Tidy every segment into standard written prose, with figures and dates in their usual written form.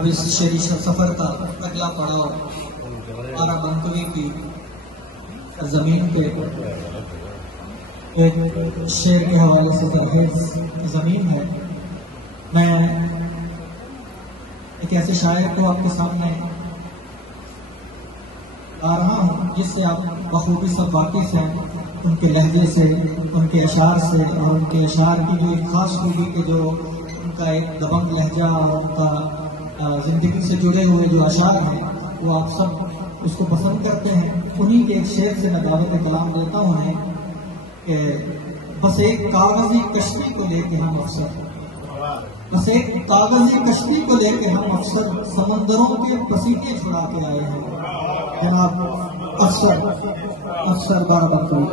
اب اس شعری سفر کا اگلا پڑاؤ بارہ بنکوی کی زمین پہ ایک شعر کے حوالے سے پرہیز زمین ہے. میں ایک ایسے شاعر کو آپ کے سامنے آ رہا ہوں جس سے آپ بخوبی سب واقف ہیں، ان کے لہجے سے، ان کے اشعار سے، اور ان کے اشعار کی جو ایک خاص خوبی کہ جو ان کا ایک دبنگ لہجہ اور ان کا زندگی سے جڑے ہوئے جو اشعار ہیں وہ آپ سب اس کو پسند کرتے ہیں. انہی کے ایک شعر سے میں دعوت کلام دیتا ہوں انہیں کہ بس ایک کاغذی کشتی کو لے کے ہم افسر، بس ایک کاغذی کشتی کو لے کے ہم افسر سمندروں کے پسینے چھڑا کے آئے ہیں. جناب افسر بارہ بنکوی.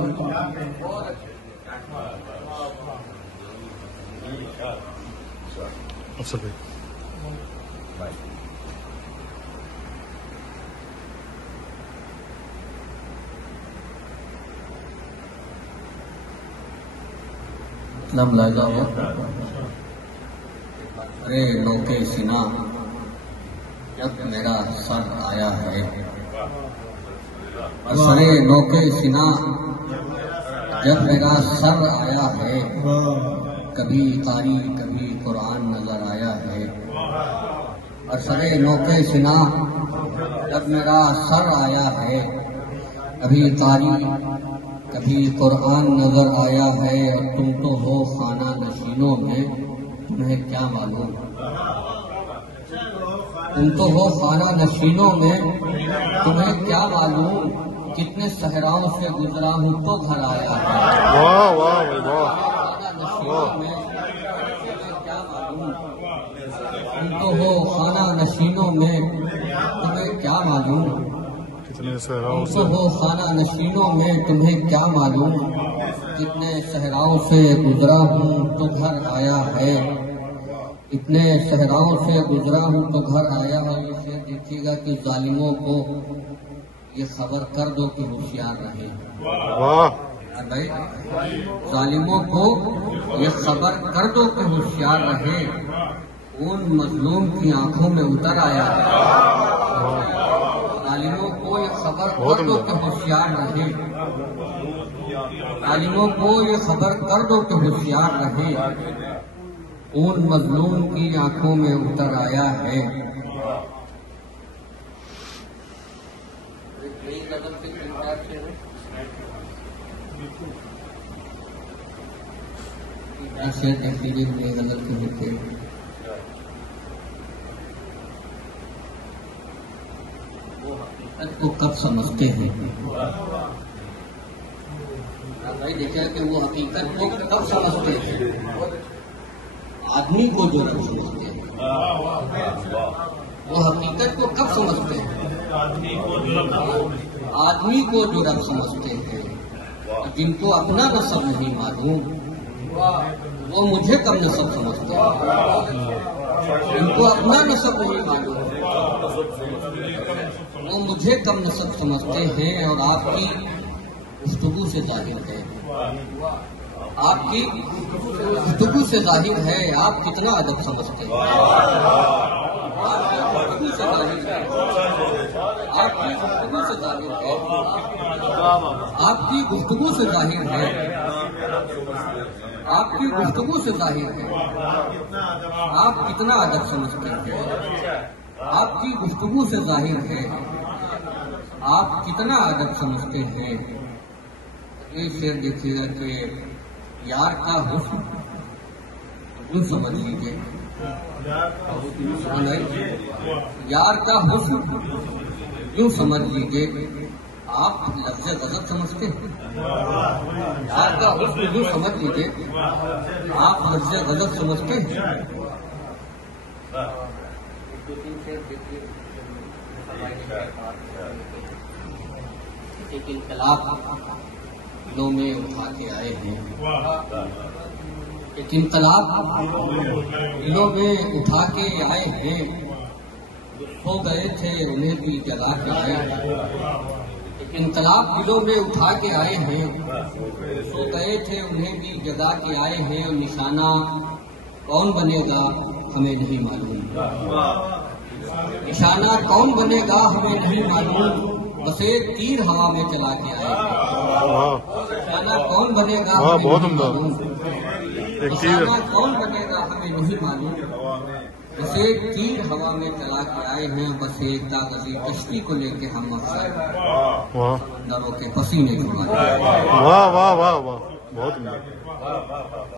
مطلب لائزہ ہو ارے نوکے سنا جب میرا سر آیا ہے، سرے نوکے سنا جب میرا سر آیا ہے، کبھی قاری کبھی قرآن نظر آیا ہے. اور سرے نوکے سنا جب میرا سر آیا ہے، کبھی قاری کبھی قرآن نظر آیا ہے. اور تم تو ہو خانہ نشینوں میں تمہیں کیا معلوم، تم تو ہو خانہ نشینوں میں تمہیں کیا معلوم، کتنے صحراؤں سے گزرا ہوں تو گھر آیا ہے. خانہ نشینوں میں تمہیں کیا معلوم، تم تو ہو خانہ نشینوں میں تمہیں کیا معلوم، تم تو ہو خانہ نشینوں میں تمہیں کیا معلوم، کتنے صحراؤں سے گزرا ہوں تو گھر آیا ہے، اتنے صحراؤں سے گزرا ہوں تو گھر آیا ہے. اسے دیکھیے گا کہ ظالموں کو یہ خبر کر دو کہ ہوشیار رہے. بھائی ظالموں کو یہ خبر کر دو کہ ہوشیار رہے، ان مظلوم کی آنکھوں میں اتر آیا ہے. ظالموں کو یہ خبر کر دو کہ ہوشیار رہے، ظالموں کو یہ خبر کر دو کہ ہوشیار رہے، ان مظلوم کی آنکھوں میں اتر آیا ہے. کو کب سمجھتے ہیں بھائی، دیکھا کہ وہ حقیقت کو کب سمجھتے ہیں. آدمی کو جو رب سمجھتے ہیں وہ حقیقت کو کب سمجھتے ہیں. آدمی کو جو رب سمجھتے ہیں، جن کو اپنا نسب نہیں معلوم وہ مجھے کم نسب سمجھتے ہیں. جن کو اپنا نسب نہیں معلوم وہ مجھے کم نسب سمجھتے ہیں. اور آپ کی گفتگو سے ظاہر ہے، آپ کی گفتگو سے ظاہر ہے آپ کتنا ادب سمجھتے ہیں. آپ کی گفتگو سے ظاہر ہے، آپ کی گفتگو سے ظاہر ہے، آپ کی گفتگو سے ظاہر ہے، آپ کی گفتگو سے ظاہر ہے آپ کتنا ادب سمجھتے ہیں. آپ کی گفتگو سے ظاہر ہے آپ کتنا ادب سمجھتے ہیں. یہ شعر دیکھیے گا کہ یار کا حسن یوں سمجھ لیجیے، یار کا حسن یوں سمجھ لیجیے. آپ لفظ غضب سمجھتے ہیں، یار کا حسن یوں سمجھ لیجیے آپ لفظ غضب سمجھتے ہیں. ایک انقلاب دلوں میں اٹھا کے آئے ہیں، ایک انقلاب دلوں میں اٹھا کے آئے ہیں. سو گئے تھے انہیں بھی جگا کے آئے ہیں. ایک انقلاب دلوں میں اٹھا کے آئے ہیں، سو گئے تھے انہیں بھی جگا کے آئے ہیں. اور نشانہ کون بنے گا ہمیں نہیں معلوم، نشانہ کون بنے گا ہمیں نہیں معلوم، بس ایک تیر ہوا میں چلا کے آئے ہیں۔ نشانہ کون بنے گا ہمیں نہیں معلوم، نشانہ کون بنے گا ہمیں نہیں معلوم، بس ایک تیر ہوا میں چلا کے آئے ہیں، بس ایک کاغذی کشتی کو لے کے ہم افسر دروں کے پسینے چھڑا۔ واہ واہ واہ واہ، بہت